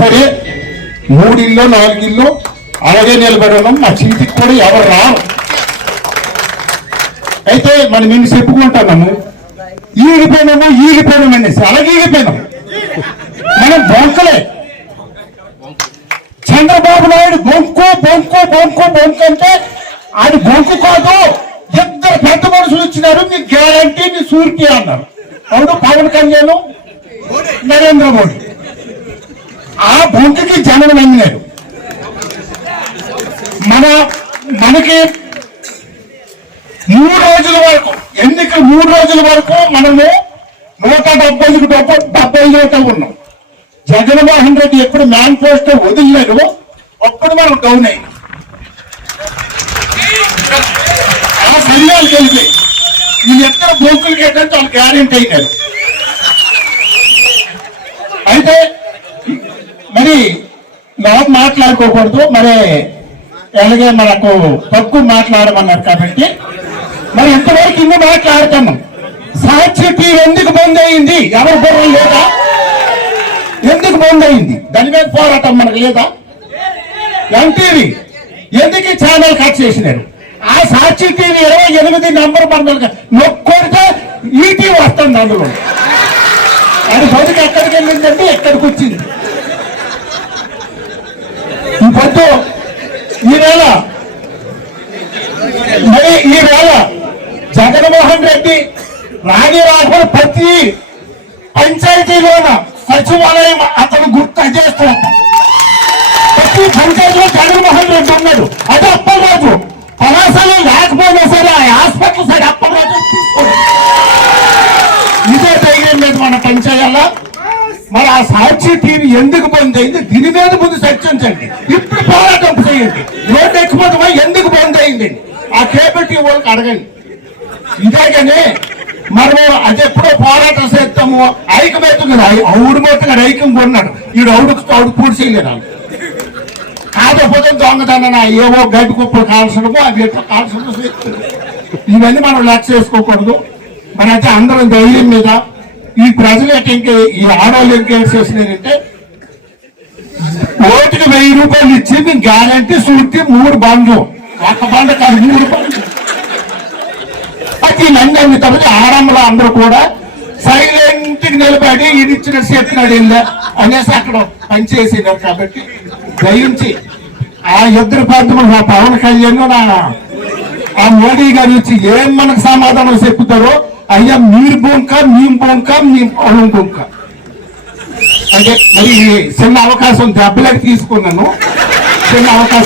సరే 3 ఇళ్ళు 4 ఇళ్ళు అలాగే నిలబడడం మా చింతికి కూడా ఎవరు రావు. అయితే మనం నిన్ను చెప్పుకుంటున్నాము ఈగిపోయినాము అనేసి అలాగే ఈగిపోయినాం మనం బొంకలే. చంద్రబాబు నాయుడు బొంకు అంటే అది బొంకు కాదు. 2 పెద్ద మనుషులు ఇచ్చినారు, నీ గ్యారంటీ నీ సూర్తి అన్నారు. అవును, పవన్ కళ్యాణ్ నరేంద్ర మోడీ. ఆ బొంకుకి జనం నమ్మినారు. మనకి 3 రోజుల వరకు ఎన్నికలు 3 రోజుల వరకు మనము 175 ఉన్నాం. జగన్మోహన్ రెడ్డి ఎప్పుడు మేనిఫెస్టో వదిలేరు అప్పుడు మనం డౌన్ అయ్యాం. ఆ సరిగాలు కలిపి ఈ ఎక్కడ బోకులకి ఏంటంటే వాళ్ళు గ్యారెంటీ అయినారు. అయితే మరి మనం మాట్లాడుకోకూడదు, మరి అలాగే మనకు తక్కువ మాట్లాడమన్నారు కాబట్టి మరి ఎంతవరకు ఇన్ని మాట్లాడుతున్నాం. సాక్షి టీవీ ఎందుకు బంద్ అయింది? ఎవరు బుర్ర లేదా? ఎందుకు బంద్ అయింది? దాని మీద పోరాటం మనకు లేదా? ఎన్టీవీ ఎందుకు ఛానల్ కట్ చేసినారు? ఆ సాక్షి టీవీ 28 నంబర్ నొక్కొడితే ఈటీ వస్తుంది. అందులో అది బతుకు ఎక్కడికి వెళ్ళిందంటే ఎక్కడికి వచ్చింది. ఈ పొద్దు ఈవేళ జగన్మోహన్ రెడ్డి రాజరాజులు ప్రతి పంచాయతీలోన సచివాలయం అతను గుర్తు చేస్తున్నాడు. ప్రతి పంచాయతీలో జగన్మోహన్ రెడ్డి ఉన్నాడు. అది అప్పలరాజు పలాసలో లేకపోయినా సరే ఆ హాస్పిటల్ సరే అప్పలరాజు తీసుకోండి. ఇదే ధైర్యం లేదు మన పంచాయతీలో. మరి ఆ సాక్షి టీవీ ఎందుకు బంద్ అయింది? దీని మీద ముందు చర్చించండి. ఇప్పుడు పోరాటం చేయండి. రోడ్డు ఎక్కిపోతే ఎందుకు బంద్ అయింది ఆ కేబుల్ టీవీ వాళ్ళకి అడగండి. ఇదేగానే మనము అది ఎప్పుడో పోరాటం చేస్తాము. ఐక్యమైతుంది కదా, అవుడు మొత్తం ఐక్యం కొన్నాడు. ఈడు అవుడు పూర్తి చేయలేదు. కాకపోతే దొంగతన ఏవో గడ్డి కుప్పలు కాల్చడము అవి ఎట్లా కాల్చడం ఇవన్నీ మనం లక్ష్య చేసుకోకూడదు. మరి అయితే అందరం ధైర్యం మీద ఈ ప్రజలు ఇంకా ఈ ఆడవాళ్ళు ఏం చేసినారంటే ఓటుకి 1000 రూపాయలు ఇచ్చి మీకు గ్యారంటీ సూర్తి 3 బండ్లు, 1 బండ కాదు 3 బండ్లు అది నంది. కాబట్టి ఆరంభంలో అందరూ కూడా సైలెంట్ గా నిలబడి ఇది ఇచ్చిన చేస్తున్నాడు ఇలా అనేసి అక్కడ పనిచేసినారు. కాబట్టి దయించి ఆ 2 ప్రాంతంలో ఆ పవన్ కళ్యాణ్ ఆ మోడీ గారు వచ్చి ఏం మనకు సమాధానం చెప్తారో, అయ్యా మీరు బొంక మేము పొలం బొంక అంటే మరి చిన్న అవకాశం దెబ్బలకి తీసుకున్నాను. చిన్న అవకాశం